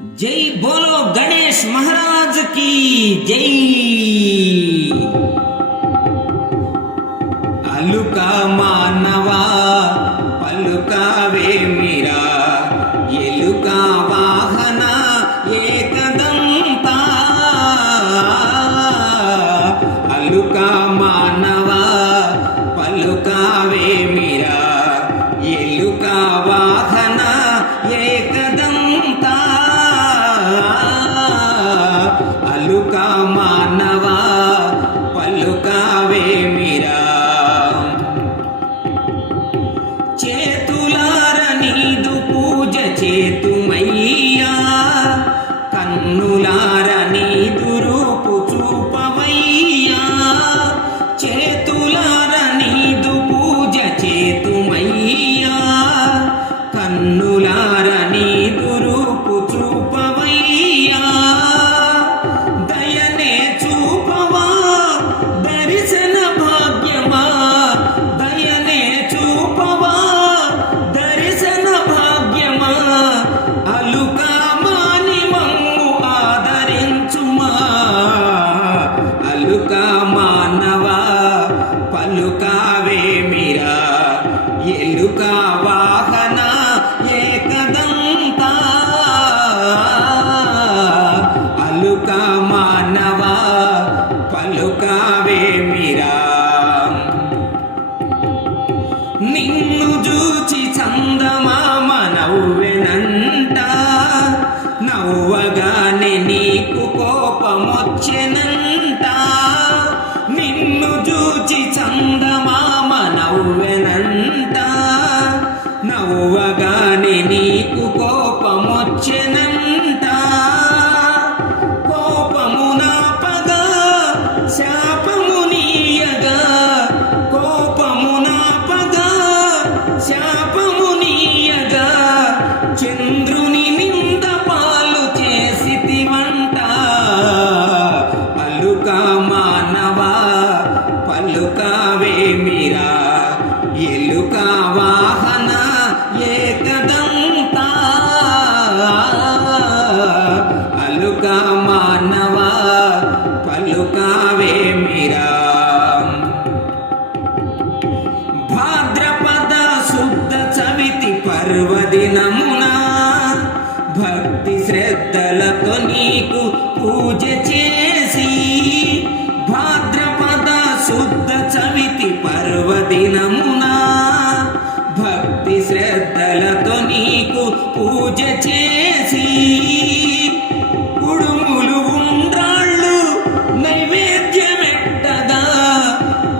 जय बोलो गणेश महाराज की जय। का मानवा पलुका वे वाहना ये कदमता आलू अलुका मानवा पलुका वे मेरा लुका वाहना పలుకావే మీరా? చేతులార నీదు పూజ చేతుమయ్యా. కన్నులార పలుకావే కోపమొచ్చెనంట కోపమునాపగా శాపమునీయగా కోపమునాపగా శాపమునీయగా చంద్రుని భక్తి నీకు పూజ చేసి భాద్రపద శుద్ధ చవితి పర్వదినమున భక్తి శ్రద్ధలతో నీకు పూజ చేసి కుడుములు ఉండ్రాళ్ళు నైవేద్యమెట్టగా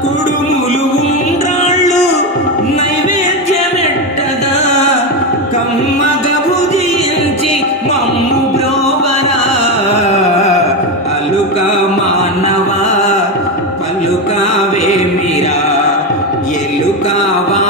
కుడుములు ఉండ్రాళ్ళు నైవేద్యమెట్టగా కమ్మగ భుజించి మమ్ము Kaaba.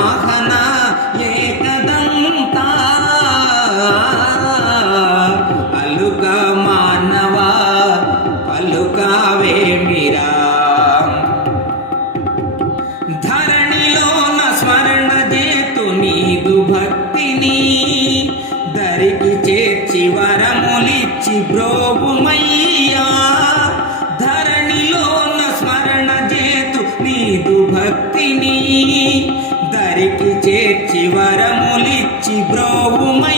చివరములిచ్చి వరములిచ్చి